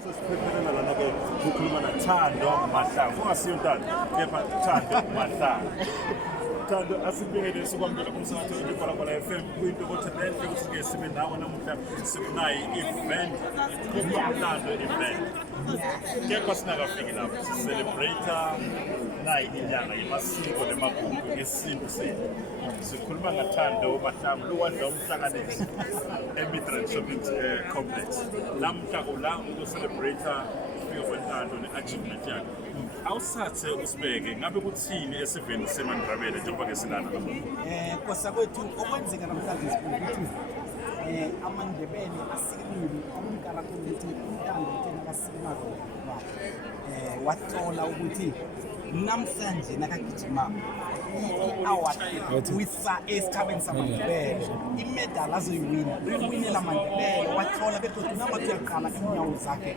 Sesiphephela lana ke ukukhuluma naThando Mahlangu. Ungasiyo Ntando, kepha Thando Mahlangu. Thando asibhekele sikwamukela kumsakazo wePalapala FM kuyinto ukuthi lenhle ukuthi ke sibe nawe namuhla sikunayo i-event Ntando event. Kepha singakafiki lapho celebrate nayi inyanga yamasiko nemagugu esintu sethu. Sikhuluma ngaThando Mahlangu lokwadla umhlanganiso eMidrand Shopping Complex. Namhla la uku-celebrate Ntando ne-achievement yakhe. Awusathe usibeke ngabe kuthini esiveni seMandebele njengoba ke silana lapha? Kosa kwethu okwenzeka namhlanje ukuthi amaNdebele asikile umkara ukuthi Ntando thina kasikimako wathola ukuthi namhlanje nakagijima i-award wisa esikhabeni samaNdebele imedal azoyiwina uyiwinela amaNdebele wathola begodu namathu yaqala inyawo zakhe